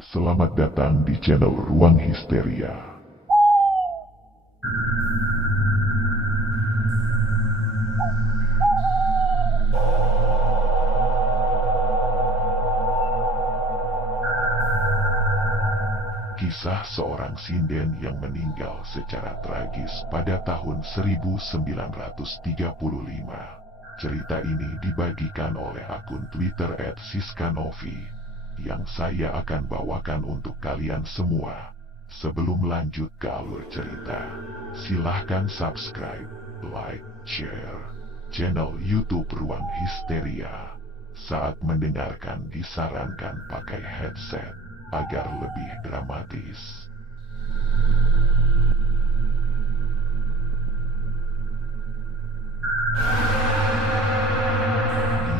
Selamat datang di channel Ruang Histeria. Kisah seorang sinden yang meninggal secara tragis pada tahun 1935. Cerita ini dibagikan oleh akun Twitter @siskanovi, yang saya akan bawakan untuk kalian semua. Sebelum lanjut ke alur cerita, silahkan subscribe, like, share channel YouTube Ruang Histeria. Saat mendengarkan disarankan pakai headset agar lebih dramatis.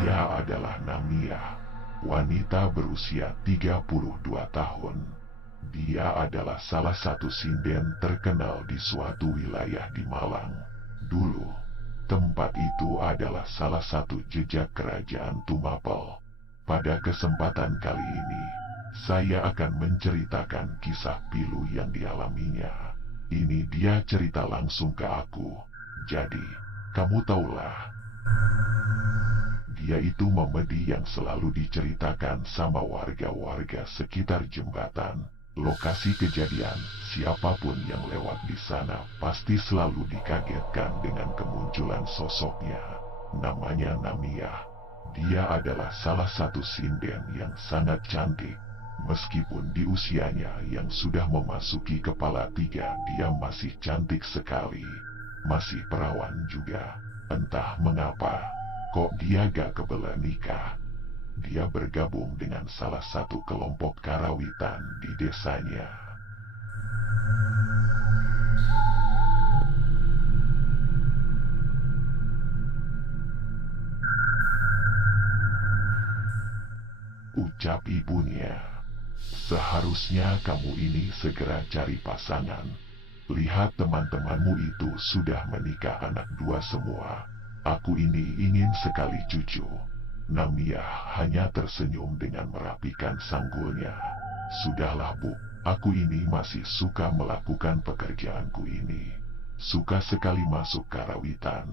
Dia adalah Namia, wanita berusia 32 tahun. Dia adalah salah satu sinden terkenal di suatu wilayah di Malang. Dulu, tempat itu adalah salah satu jejak kerajaan Tumapel. Pada kesempatan kali ini, saya akan menceritakan kisah pilu yang dialaminya. Ini dia cerita langsung ke aku. Jadi, kamu tahulah. Dia itu Memedi yang selalu diceritakan sama warga-warga sekitar jembatan. Lokasi kejadian, siapapun yang lewat di sana pasti selalu dikagetkan dengan kemunculan sosoknya. Namanya Namia. Dia adalah salah satu sinden yang sangat cantik. Meskipun di usianya yang sudah memasuki kepala 3, dia masih cantik sekali. Masih perawan juga. Entah mengapa, kok dia gak kebelet nikah. Dia bergabung dengan salah satu kelompok karawitan di desanya. Ucap ibunya, "Seharusnya kamu ini segera cari pasangan. Lihat teman-temanmu itu sudah menikah anak 2 semua. Aku ini ingin sekali cucu." Namia hanya tersenyum dengan merapikan sanggulnya. "Sudahlah Bu, aku ini masih suka melakukan pekerjaanku ini. Suka sekali masuk karawitan.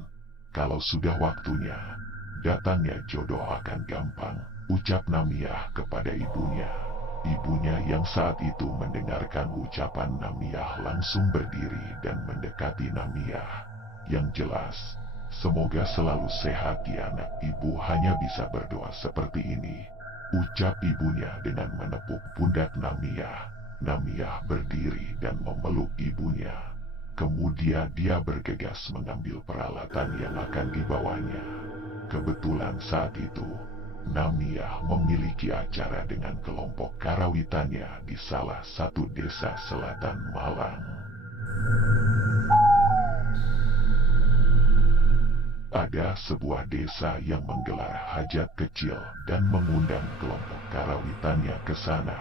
Kalau sudah waktunya, datangnya jodoh akan gampang," ucap Namia kepada ibunya. Ibunya yang saat itu mendengarkan ucapan Namia langsung berdiri dan mendekati Namia. Yang jelas, semoga selalu sehat ya anak. Ibu hanya bisa berdoa seperti ini, ucap ibunya dengan menepuk pundak Namia. Namia berdiri dan memeluk ibunya. Kemudian dia bergegas mengambil peralatan yang akan dibawanya. Kebetulan saat itu, Namia memiliki acara dengan kelompok karawitannya di salah satu desa selatan Malang. Ada sebuah desa yang menggelar hajat kecil dan mengundang kelompok karawitannya ke sana.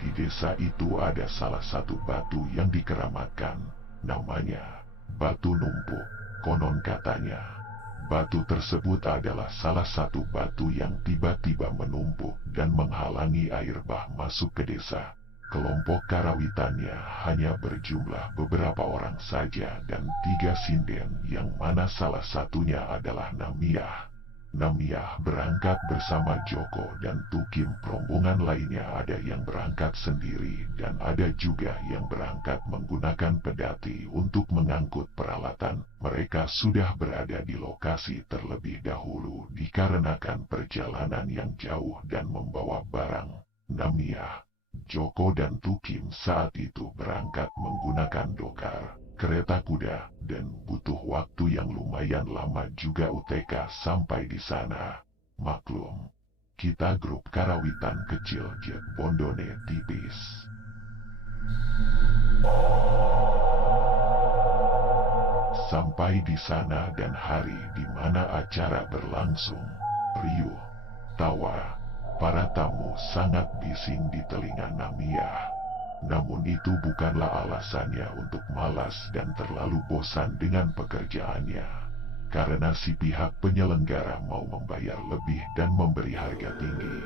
Di desa itu ada salah satu batu yang dikeramatkan. Namanya Batu Numpuk. Konon katanya, batu tersebut adalah salah satu batu yang tiba-tiba menumpuk dan menghalangi air bah masuk ke desa. Kelompok karawitannya hanya berjumlah beberapa orang saja dan 3 sinden, yang mana salah satunya adalah Namia. Namia berangkat bersama Joko dan Tukim. Rombongan lainnya ada yang berangkat sendiri dan ada juga yang berangkat menggunakan pedati untuk mengangkut peralatan. Mereka sudah berada di lokasi terlebih dahulu dikarenakan perjalanan yang jauh dan membawa barang. Namia, Joko dan Tukim saat itu berangkat menggunakan dokar, kereta kuda, dan butuh waktu yang lumayan lama juga UTK sampai di sana. Maklum, kita grup karawitan kecil jet bondone tipis. Sampai di sana dan hari di mana acara berlangsung, riuh, tawa, para tamu sangat bising di telinga Namia. Namun itu bukanlah alasannya untuk malas dan terlalu bosan dengan pekerjaannya. Karena si pihak penyelenggara mau membayar lebih dan memberi harga tinggi,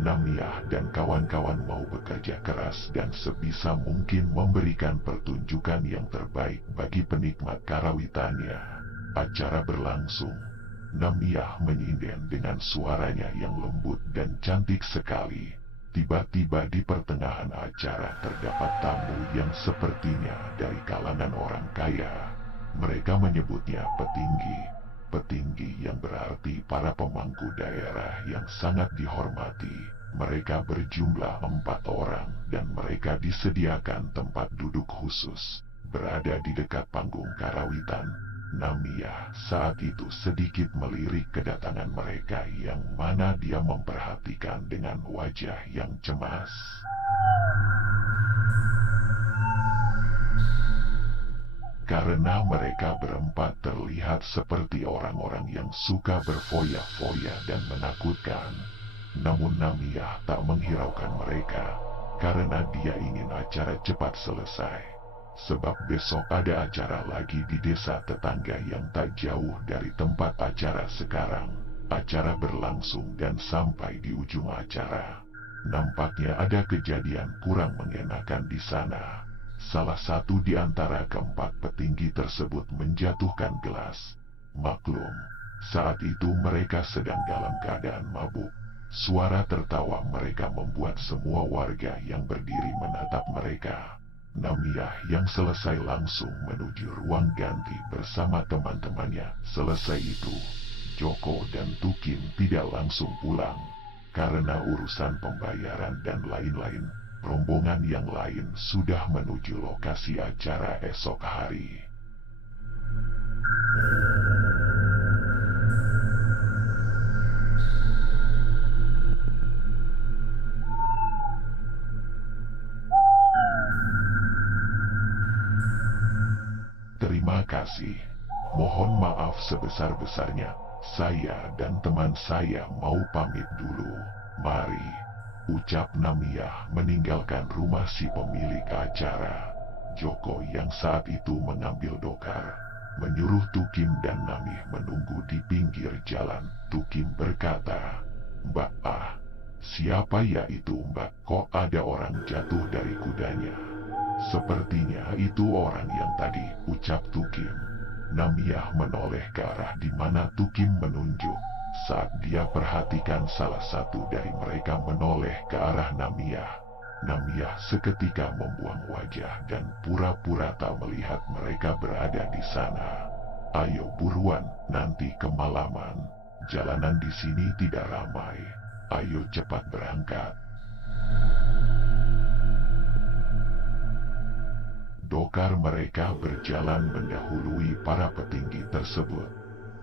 Namiah dan kawan-kawan mau bekerja keras dan sebisa mungkin memberikan pertunjukan yang terbaik bagi penikmat karawitannya. Acara berlangsung. Namiah menyinden dengan suaranya yang lembut dan cantik sekali. Tiba-tiba di pertengahan acara terdapat tamu yang sepertinya dari kalangan orang kaya. Mereka menyebutnya petinggi. Petinggi yang berarti para pemangku daerah yang sangat dihormati. Mereka berjumlah 4 orang dan mereka disediakan tempat duduk khusus, berada di dekat panggung karawitan. Namiah saat itu sedikit melirik kedatangan mereka yang mana dia memperhatikan dengan wajah yang cemas. Karena mereka berempat terlihat seperti orang-orang yang suka berfoya-foya dan menakutkan. Namun Namiah tak menghiraukan mereka, karena dia ingin acara cepat selesai. Sebab besok ada acara lagi di desa tetangga yang tak jauh dari tempat acara sekarang. Acara berlangsung dan sampai di ujung acara, nampaknya ada kejadian kurang mengenakan di sana. Salah satu di antara keempat petinggi tersebut menjatuhkan gelas. Maklum, saat itu mereka sedang dalam keadaan mabuk. Suara tertawa mereka membuat semua warga yang berdiri menatap mereka. Namiah yang selesai langsung menuju ruang ganti bersama teman-temannya. Selesai itu, Joko dan Tukim tidak langsung pulang. Karena urusan pembayaran dan lain-lain, rombongan yang lain sudah menuju lokasi acara esok hari. Terima kasih. Mohon maaf sebesar-besarnya. Saya dan teman saya mau pamit dulu. Mari, ucap Namiah meninggalkan rumah si pemilik acara. Joko yang saat itu mengambil dokar, menyuruh Tukim dan Namih menunggu di pinggir jalan. Tukim berkata, "Mbak siapa ya itu Mbak? Kok ada orang jatuh dari kudanya?" "Sepertinya itu orang yang tadi," ucap Tukim. Namiah menoleh ke arah di mana Tukim menunjuk. Saat dia perhatikan salah satu dari mereka menoleh ke arah Namiah, Namiah seketika membuang wajah dan pura-pura tak melihat mereka berada di sana. "Ayo buruan, nanti kemalaman. Jalanan di sini tidak ramai. Ayo cepat berangkat." Dokar mereka berjalan mendahului para petinggi tersebut.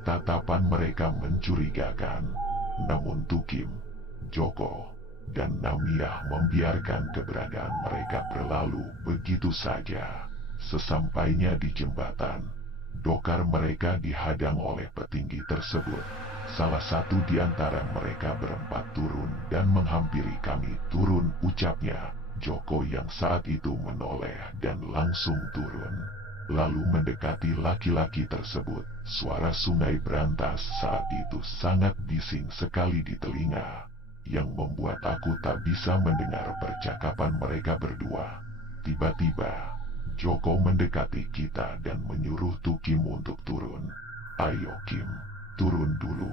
Tatapan mereka mencurigakan. Namun Tukim, Joko, dan Namiah membiarkan keberadaan mereka berlalu begitu saja. Sesampainya di jembatan, dokar mereka dihadang oleh petinggi tersebut. Salah satu di antara mereka berempat turun dan menghampiri kami. "Turun," ucapnya. Joko yang saat itu menoleh dan langsung turun, lalu mendekati laki-laki tersebut. Suara sungai berantas saat itu sangat bising sekali di telinga, yang membuat aku tak bisa mendengar percakapan mereka berdua. Tiba-tiba, Joko mendekati kita dan menyuruh Tukim untuk turun. "Ayo Kim, turun dulu.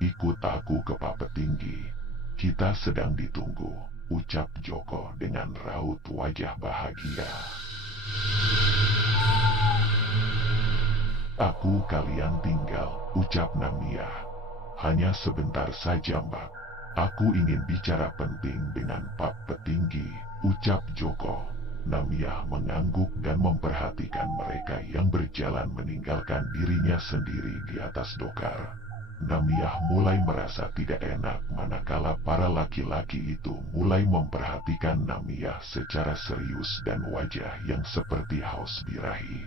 Ikut aku ke Pak Petinggi. Kita sedang ditunggu," ucap Joko dengan raut wajah bahagia. "Aku kalian tinggal," ucap Namiah. "Hanya sebentar saja Mbak. Aku ingin bicara penting dengan Pak Petinggi," ucap Joko. Namiah mengangguk dan memperhatikan mereka yang berjalan meninggalkan dirinya sendiri di atas dokar. Namiah mulai merasa tidak enak manakala para laki-laki itu mulai memperhatikan Namiah secara serius dan wajah yang seperti haus birahi.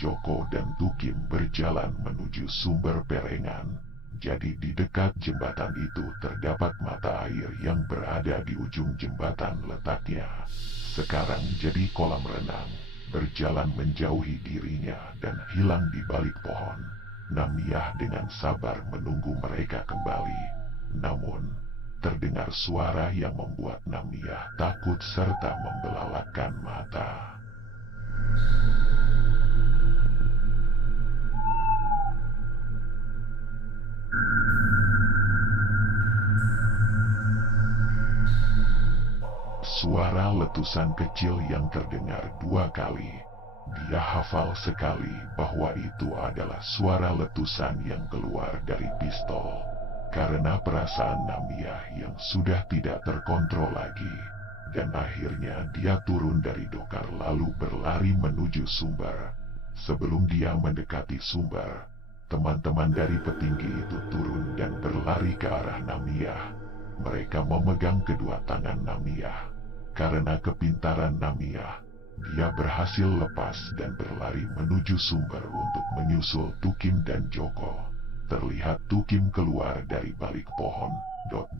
Joko dan Tukim berjalan menuju sumber perengan. Jadi di dekat jembatan itu terdapat mata air yang berada di ujung jembatan letaknya. Sekarang jadi kolam renang, berjalan menjauhi dirinya dan hilang di balik pohon. Namiyah dengan sabar menunggu mereka kembali. Namun, terdengar suara yang membuat Namiyah takut serta membelalakkan mata. Suara letusan kecil yang terdengar 2 kali. Dia hafal sekali bahwa itu adalah suara letusan yang keluar dari pistol. Karena perasaan Namiyah yang sudah tidak terkontrol lagi. Dan akhirnya dia turun dari dokar lalu berlari menuju sumber. Sebelum dia mendekati sumber, teman-teman dari petinggi itu turun dan berlari ke arah Namiyah. Mereka memegang kedua tangan Namiyah. Karena kepintaran Namiyah, dia berhasil lepas dan berlari menuju sumber untuk menyusul Tukim dan Joko. Terlihat Tukim keluar dari balik pohon.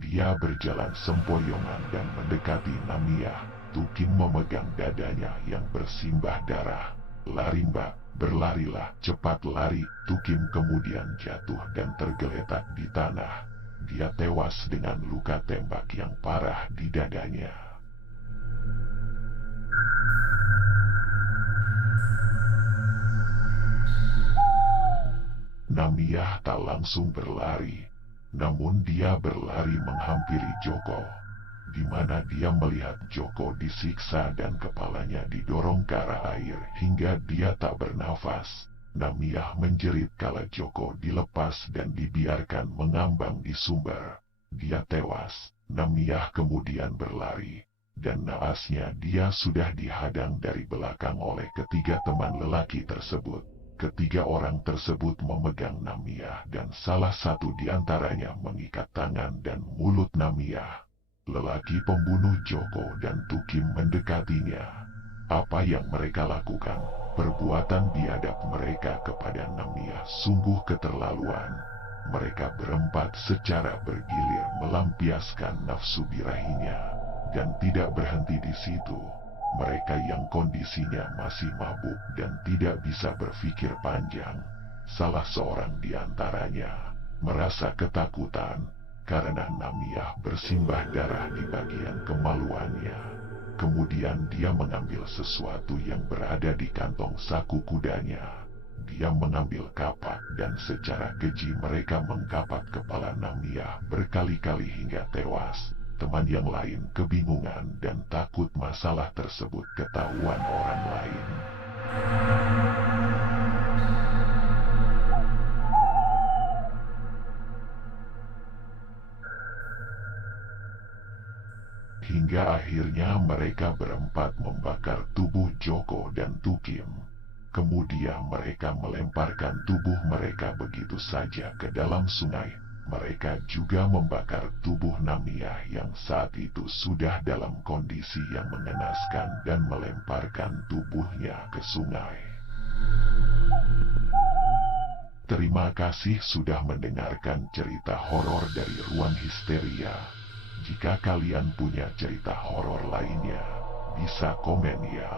Dia berjalan sempoyongan dan mendekati Namiyah. Tukim memegang dadanya yang bersimbah darah. "Lari mbak, berlarilah, cepat lari." Tukim kemudian jatuh dan tergeletak di tanah. Dia tewas dengan luka tembak yang parah di dadanya. Namiyah tak langsung berlari, namun dia berlari menghampiri Joko, di mana dia melihat Joko disiksa dan kepalanya didorong ke arah air hingga dia tak bernafas. Namiyah menjerit kala Joko dilepas dan dibiarkan mengambang di sumber. Dia tewas. Namiyah kemudian berlari, dan naasnya dia sudah dihadang dari belakang oleh ketiga teman lelaki tersebut. Ketiga orang tersebut memegang Namiyah dan salah satu di antaranya mengikat tangan dan mulut Namiyah. Lelaki pembunuh Joko dan Tukim mendekatinya. Apa yang mereka lakukan? Perbuatan biadab mereka kepada Namiyah sungguh keterlaluan. Mereka berempat secara bergilir melampiaskan nafsu birahinya. Dan tidak berhenti di situ. Mereka yang kondisinya masih mabuk dan tidak bisa berpikir panjang. Salah seorang di antaranya merasa ketakutan karena Namiyah bersimbah darah di bagian kemaluannya. Kemudian dia mengambil sesuatu yang berada di kantong saku kudanya. Dia mengambil kapak dan secara keji mereka mengkapak kepala Namiyah berkali-kali hingga tewas. Teman yang lain kebingungan dan takut masalah tersebut ketahuan orang lain. Hingga akhirnya mereka berempat membakar tubuh Joko dan Tukim. Kemudian mereka melemparkan tubuh mereka begitu saja ke dalam sungai. Mereka juga membakar tubuh Namiyah yang saat itu sudah dalam kondisi yang mengenaskan dan melemparkan tubuhnya ke sungai. Terima kasih sudah mendengarkan cerita horor dari Ruang Histeria. Jika kalian punya cerita horor lainnya, bisa komen ya.